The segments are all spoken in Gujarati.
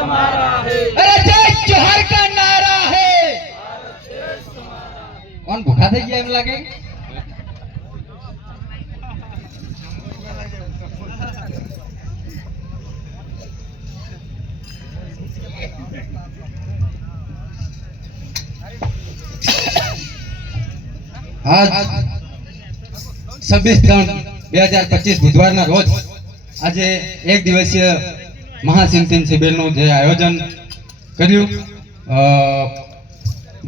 हमारा है। अरे जय जोहर का नारा है। कौन भूखा થઈ ગયા એમ લાગે? આજ 26/3/2025 બુધવારના રોજ આજે એક દિવસીય મહાસિંચન શિબિરનું જે આયોજન કર્યું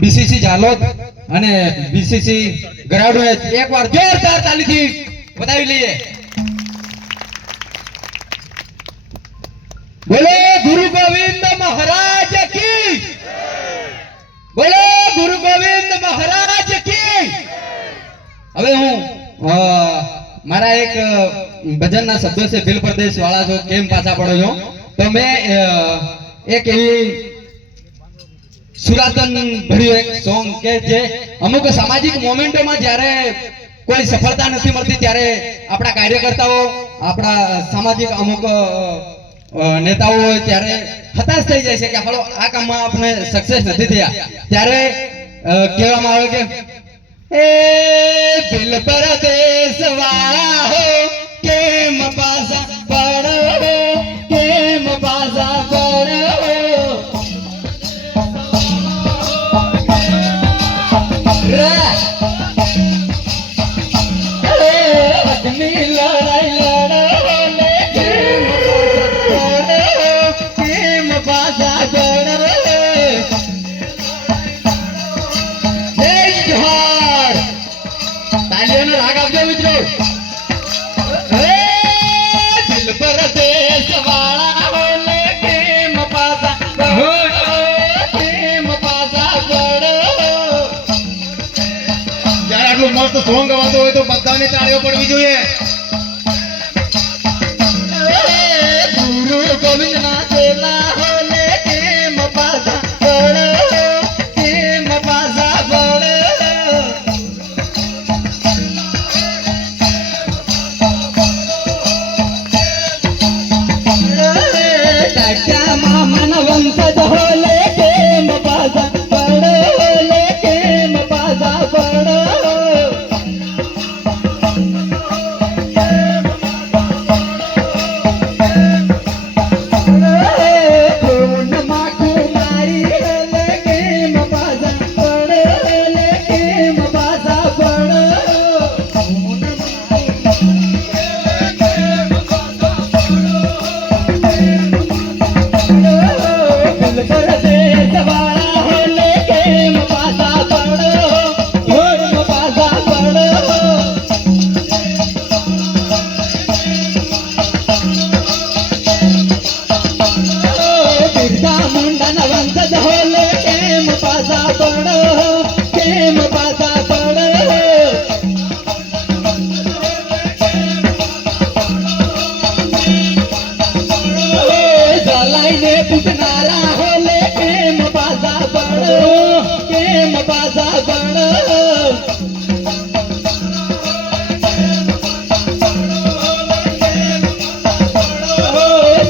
બીસીસી ઝાલોદ અને બીસીસી ગરાડુએ એકવાર જોરદાર તાલીથી વધાવી લઈએ. બોલો ગુરુ ગોવિંદ મહારાજ કી, બોલો ગુરુ ગોવિંદ મહારાજ કી. હવે હું મારા એક ભજનના શબ્દો છે, ભીલ પ્રદેશ વાળા છો કેમ પાછા પડો છો, તો મેં એક એવી સુરાતન ભર્યું એક સોંગ કે જે અમુક સામાજિક મોમેન્ટોમાં જ્યારે કોઈ સફળતા નથી મળતી ત્યારે આપણા કાર્યકર્તાઓ, આપણા સામાજિક અમુક નેતાઓ હોય ત્યારે હતાશ થઈ જાય છે કે હાલો આ કામમાં આપણે સક્સેસ નથી થયા, ત્યારે કહેવામાં આવે કે એ ભીલ પરદેશ વાળા હો કેમ પાછા પડો, કેમ પાછા પડો. આદમી લડાઈ લડો ને કેમ પાછા પડો. જય જોહર. તાલીઓનો રાગ આપજો મિત્રો. દિલ પરદેશ વાળા હો ને કેમ પાછા પડો, કેમ પાછા પડો. જ્યારે આટલું મસ્ત સોંગ ગાતો હોય તો બધાને તાળીઓ પડવી જોઈએ. ગુરુ ગોવિંદ ના ચેલા હો ને કેમ પાછા પડો, કેમ પાછા પડો. કાકા મામન વંશજ હો લે કેમ પાછા પડો, લે કેમ પાછા પડો.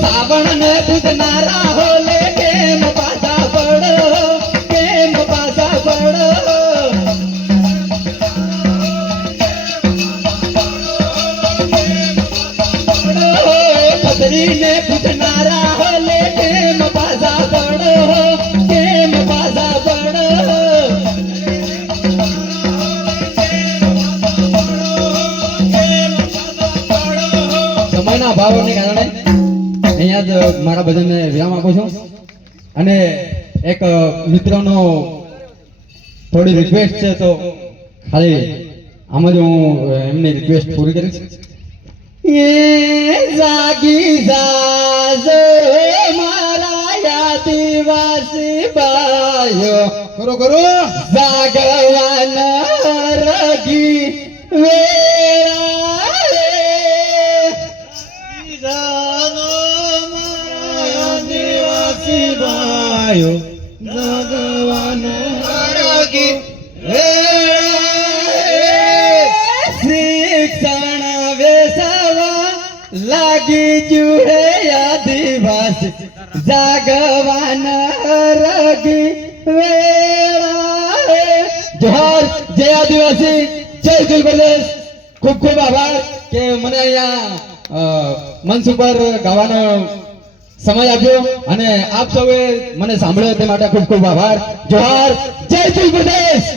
સાવણ ને પૂજનારા હો લે કેમ પાછા પડો, કેમ પાછા પડો. પદરી ને પૂજનારા હો લે કેમ પાછા પડો, કેમ પાછા પડો. સમયના અભાવને કારણે અહીંયા જ મારા બધાને વિરામ આપું છું અને એક મિત્રનો થોડી રિક્વેસ્ટ છે, તો ખાલી આમ જ હું એમની રિક્વેસ્ટ પૂરી કરીશ. એ જાગી જાજો મારા આદિવાસી ભાઈઓ, કરો કરો જાગવાન રગી વેળા રે. જાનો મારા આદિવાસી ભાઈઓ, જાગવાન રગી શિક્ષણ વેસવા લાગી જુએ આદિવાસી જાગવાન રગી વેળાએ. જોહાર જય આદિવાસી, જય ઉત્તર પ્રદેશ. ખૂબ ખૂબ આભાર કે મને અહીંયા મંચ ઉપર ગાવાનો સમય આપ્યો અને આપ સૌએ મને સાંભળ્યો તે માટે ખૂબ ખૂબ આભાર. જોહાર, જય ઉત્તર પ્રદેશ.